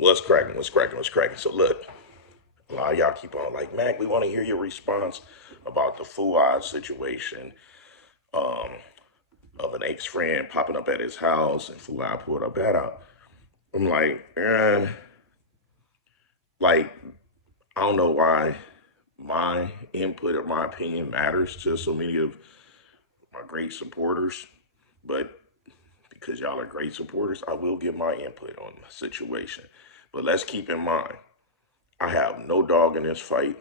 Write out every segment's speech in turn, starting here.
What's cracking? What's cracking? What's cracking? So look, a lot of y'all keep on like, Mac, we want to hear your response about the Fouad situation of an ex-friend popping up at his house and Fouad pulled a bat out. I'm like, I don't know why my input or my opinion matters to so many of my great supporters, but because y'all are great supporters, I will give my input on the situation. But let's keep in mind, I have no dog in this fight.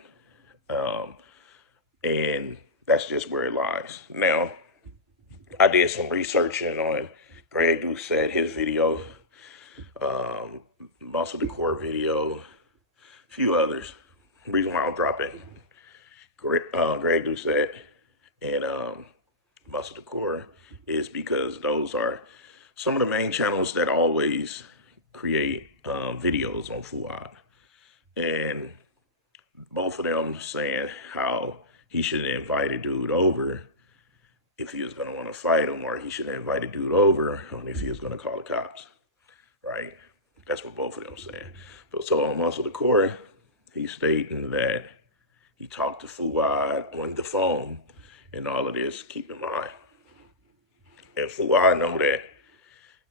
Um, and that's just where it lies. Now, I did some researching on Greg Doucette, his video, um, Muscle Decor video, a few others. The reason why I'm dropping Greg Doucette and Muscle Decor is because those are some of the main channels that always create videos on Fouad. And both of them saying how he should invite a dude over if he was going to want to fight him, or he should invite a dude over on if he was going to call the cops, right? That's what both of them saying. But so on Muscle Decor, he's stating that he talked to Fouad on the phone and all of this. Keep in mind, and Fouad know that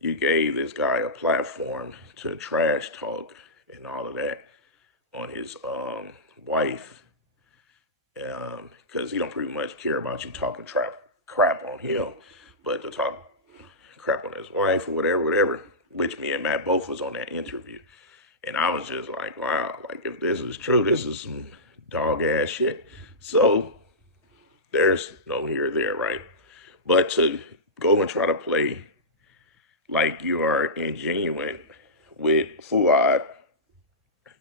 you gave this guy a platform to trash talk and all of that on his wife, because he don't pretty much care about you talking crap on him, but to talk crap on his wife or whatever, which me and Matt both was on that interview. And I was just like, wow, like if this is true, this is some dog ass shit. So there's no here or there, right? But to go and try to play like you are ingenuine with Fouad,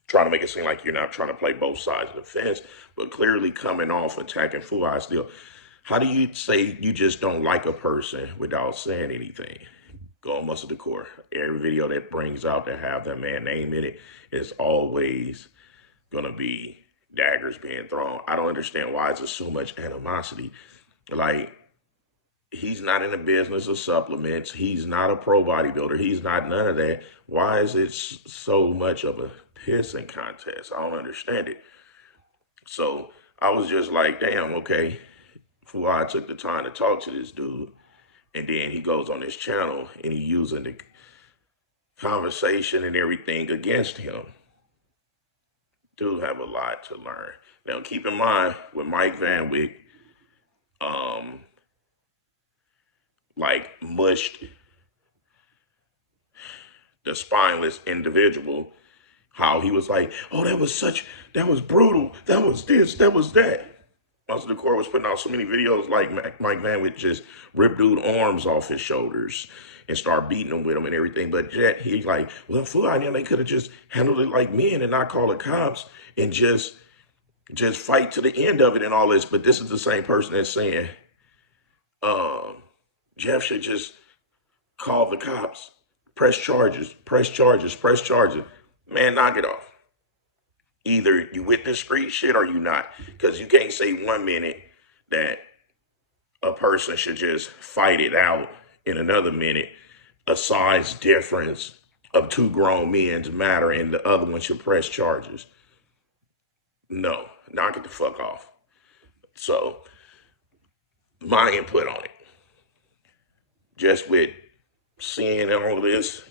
trying to make it seem like you're not trying to play both sides of the fence, but clearly coming off attacking Fouad still. How do you say you just don't like a person without saying anything? Go on Muscle Decor. Every video that brings out that have that man name in it is always gonna be daggers being thrown. I don't understand why is there so much animosity. Like, he's not in the business of supplements. He's not a pro bodybuilder. He's not none of that. Why is it so much of a pissing contest? I don't understand it. So I was just like, damn, okay. Fouad took the time to talk to this dude, and then he goes on his channel and he using the conversation and everything against him. Dude have a lot to learn. Now keep in mind with Mike Van Wyck, like mushed the spineless individual, how he was like, oh, that was brutal. That was this, that was that. Muscle Decor was putting out so many videos like Mike Van Wyck just rip dude arms off his shoulders and start beating him with them and everything. But yet he's like, well, Fouad, they could have just handled it like men and not call the cops and just fight to the end of it and all this. But this is the same person that's saying, Jeff should just call the cops, press charges, press charges, press charges. Man, knock it off. Either you with this street shit or you not. Because you can't say 1 minute that a person should just fight it out in another minute. A size difference of two grown men's matter and the other one should press charges. No, knock it the fuck off. So, my input on it. Just with seeing all of this,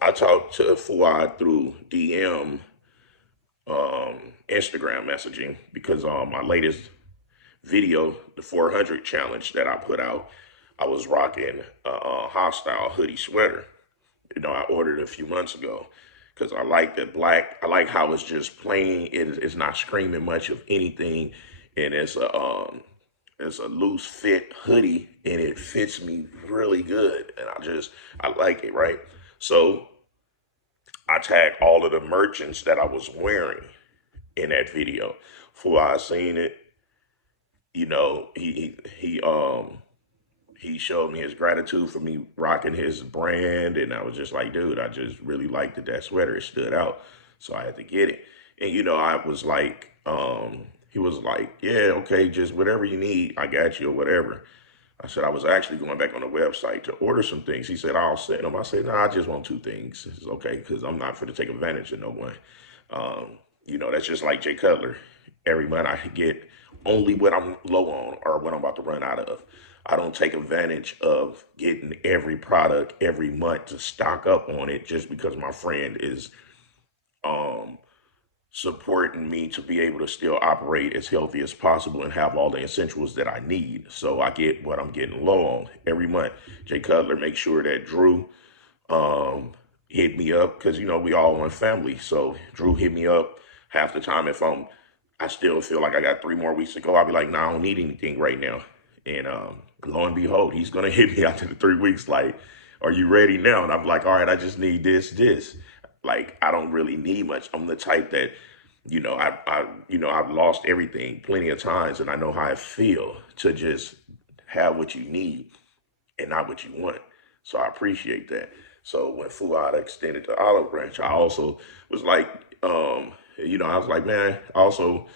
I talked to Fouad through DM, Instagram messaging, because my latest video, the 400 challenge that I put out, I was rocking a Hostile hoodie sweater. I ordered it a few months ago because I like the black. I like how it's just plain. It's not screaming much of anything, and it's a loose fit hoodie, and it fits me really good, and I like it, right? So I tagged all of the merchants that I was wearing in that video. Before I seen it, he showed me his gratitude for me rocking his brand, and I was just like, dude, I just really liked that sweater. It stood out, so I had to get it. And I was like, he was like, yeah, okay, just whatever you need, I got you or whatever. I said, I was actually going back on the website to order some things. He said, I'll send them. I said, no, I just want two things. It's okay, because I'm not for to take advantage of no one. That's just like Jay Cutler. Every month I get only what I'm low on or what I'm about to run out of. I don't take advantage of getting every product every month to stock up on it just because my friend is um, supporting me to be able to still operate as healthy as possible and have all the essentials that I need. So I get what I'm getting low on every month. Jay Cutler makes sure that Drew um, hit me up because we all one family. So Drew hit me up half the time if I still feel like I got 3 more weeks to go. I'll be like, nah, I don't need anything right now. And lo and behold, he's gonna hit me after the 3 weeks. Like, are you ready now? And I'm like, all right, I just need this. Like, I don't really need much. I'm the type that, I've lost everything plenty of times, and I know how I feel to just have what you need and not what you want. So I appreciate that. So when Fouad extended the olive branch, I also was like, I was like, man, also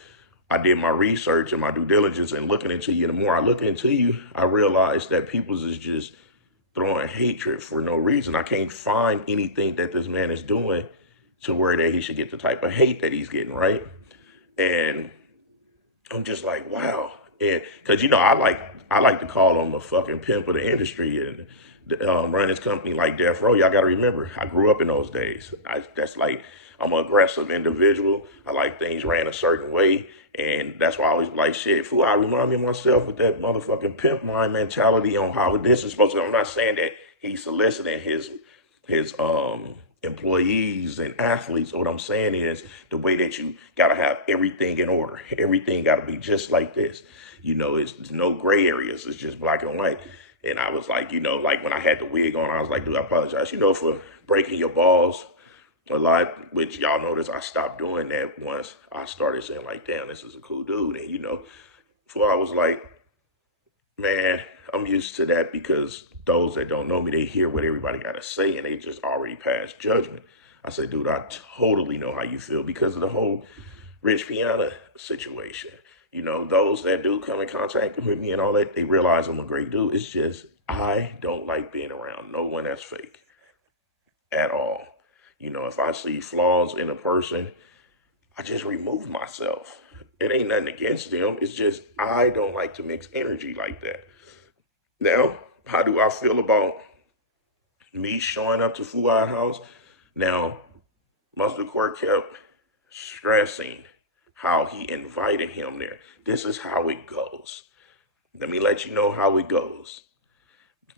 I did my research and my due diligence and looking into you. And the more I look into you, I realized that people's is just throwing hatred for no reason. I can't find anything that this man is doing to where that he should get the type of hate that he's getting, right? And I'm just like, wow. And because I like to call him a fucking pimp of the industry and run his company like Death Row. Y'all got to remember, I grew up in those days. That's like I'm an aggressive individual. I like things ran a certain way, and that's why I always be like, shit. Fool, I remind me of myself with that motherfucking pimp mind mentality on how this is supposed to. I'm not saying that he's soliciting his employees and athletes. What I'm saying is the way that you gotta have everything in order. Everything gotta be just like this. It's no gray areas. It's just black and white. And I was like, like when I had the wig on, I was like, dude, I apologize, for breaking your balls a lot, which y'all notice I stopped doing that once I started saying like, damn, this is a cool dude. And before I was like, man, I'm used to that because those that don't know me, they hear what everybody got to say and they just already pass judgment. I said, dude, I totally know how you feel because of the whole Rich Piana situation. Those that do come in contact with me and all that, they realize I'm a great dude. It's just, I don't like being around no one that's fake at all. If I see flaws in a person, I just remove myself. It ain't nothing against them. It's just, I don't like to mix energy like that. Now, how do I feel about me showing up to Fouad house? Now, Mustard Court kept stressing how he invited him there. This is how it goes. Let me let you know how it goes.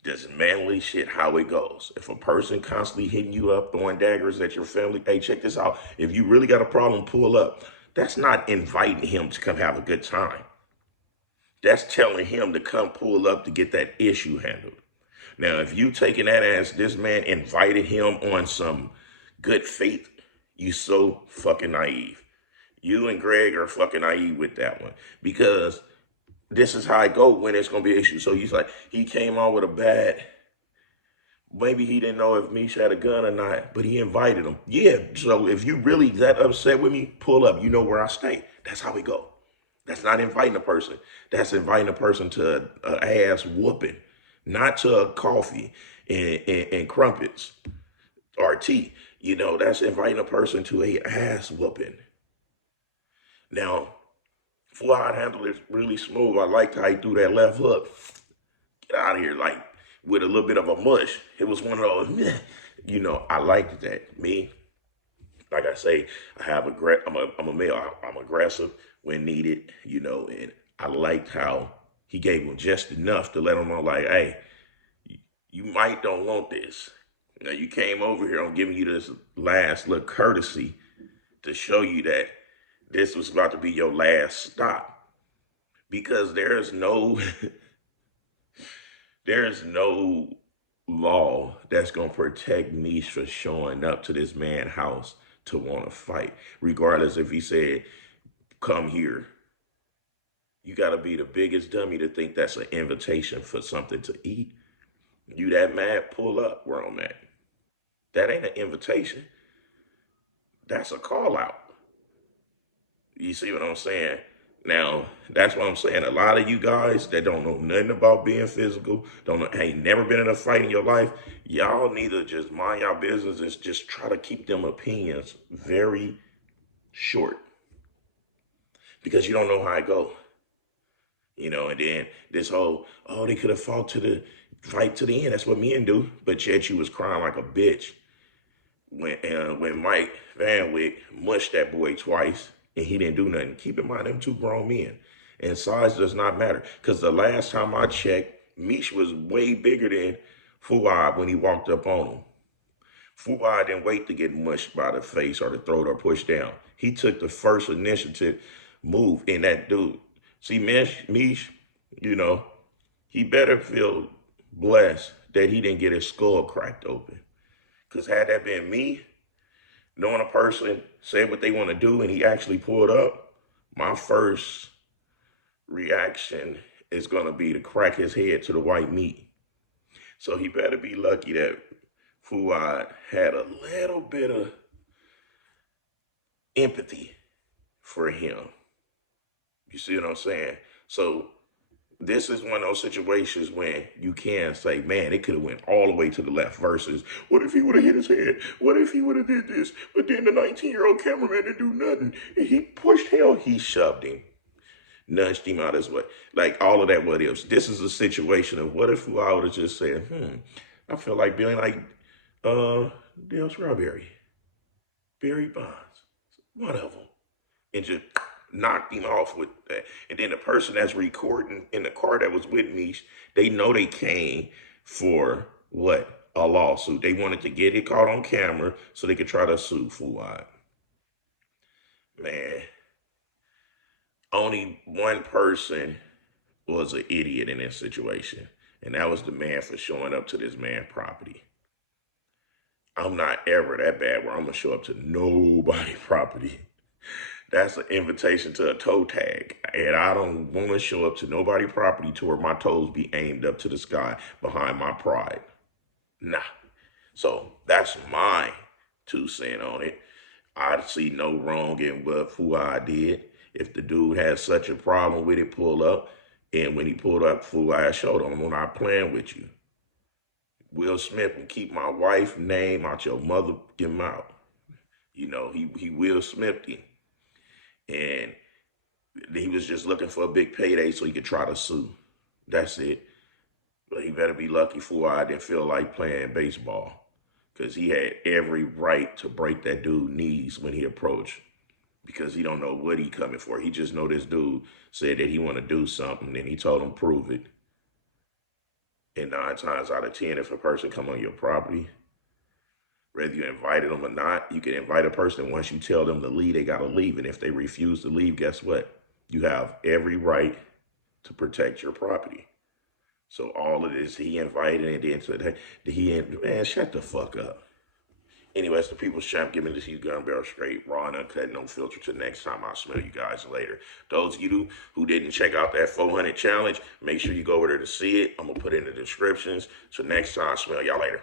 This manly shit, how it goes. If a person constantly hitting you up, throwing daggers at your family, hey, check this out. If you really got a problem, pull up. That's not inviting him to come have a good time. That's telling him to come pull up to get that issue handled. Now, if you taking that as this man invited him on some good faith, you so fucking naive. You and Greg are fucking naive with that one because this is how I go when it's gonna be an issue. So he's like, he came on with a bad. Maybe he didn't know if Misha had a gun or not, but he invited him. Yeah. So if you really that upset with me, pull up. You know where I stay. That's how we go. That's not inviting a person. That's inviting a person to a ass whooping, not to a coffee and crumpets or tea. That's inviting a person to a ass whooping. Now, Fouad handled it really smooth. I liked how he threw that left hook. Get out of here, like with a little bit of a mush. It was one of those, meh. I liked that. Me, like I say, I'm a male. I'm aggressive when needed, and I liked how he gave him just enough to let him know, like, hey, you might don't want this. Now you came over here, I'm giving you this last little courtesy to show you that this was about to be your last stop. Because there's no there's no law that's gonna protect me for showing up to this man's house to want to fight. Regardless if he said, come here. You gotta be the biggest dummy to think that's an invitation for something to eat. You that mad, pull up where I'm at. That ain't an invitation. That's a call out. You see what I'm saying? Now, that's what I'm saying. A lot of you guys that don't know nothing about being physical, don't know, ain't never been in a fight in your life, y'all need to just mind your business and just try to keep them opinions very short because you don't know how it go. And then this whole, oh, they could have fought to the fight to the end. That's what men do. But yet you was crying like a bitch when Mike Van Wyck mushed that boy twice and he didn't do nothing. Keep in mind, them two grown men. And size does not matter. Because the last time I checked, Mish was way bigger than Fouad when he walked up on him. Fouad didn't wait to get mushed by the face or the throat or pushed down. He took the first initiative move in that dude. See, Mish, he better feel blessed that he didn't get his skull cracked open. Because had that been me, knowing a person said what they want to do and he actually pulled up, my first reaction is going to be to crack his head to the white meat. So he better be lucky that Fouad had a little bit of empathy for him. You see what I'm saying? So this is one of those situations when you can say, man, it could have went all the way to the left versus what if he would have hit his head? What if he would have did this? But then the 19-year-old cameraman didn't do nothing. And he pushed him, he shoved him, nudged him out his way. Like all of that what ifs. This is a situation of what if I would have just said, I feel like being like Dale Strawberry, Barry Bonds, one of them. And just knocked him off with that. And then the person that's recording in the car that was with me, they know they came for what? A lawsuit. They wanted to get it caught on camera so they could try to sue Fouad. Man, only one person was an idiot in this situation. And that was the man for showing up to this man's property. I'm not ever that bad where I'm going to show up to nobody's property. That's an invitation to a toe tag. And I don't want to show up to nobody's property to where my toes be aimed up to the sky behind my pride. Nah. So that's my 2 cents on it. I see no wrong in what Fouad did. If the dude has such a problem with it, pull up. And when he pulled up, Fouad showed him, I'm not playing with you. Will Smith will keep my wife's name out your motherfucking mouth. He Will Smithed him. And he was just looking for a big payday so he could try to sue. That's it. But he better be lucky Fouad didn't feel like playing baseball. Because he had every right to break that dude's knees when he approached. Because he don't know what he coming for. He just know this dude said that he want to do something. And he told him prove it. And 9 times out of 10, if a person come on your property, whether you invited them or not, you can invite a person. Once you tell them to leave, they got to leave. And if they refuse to leave, guess what? You have every right to protect your property. So all of this, he invited and then said, hey, man, shut the fuck up. Anyways, the People's Champ, giving this gun barrel straight, raw and uncut, no filter. Till next time, I'll smell you guys later. Those of you who didn't check out that 400 challenge, make sure you go over there to see it. I'm going to put it in the descriptions. So next time, I'll smell y'all later.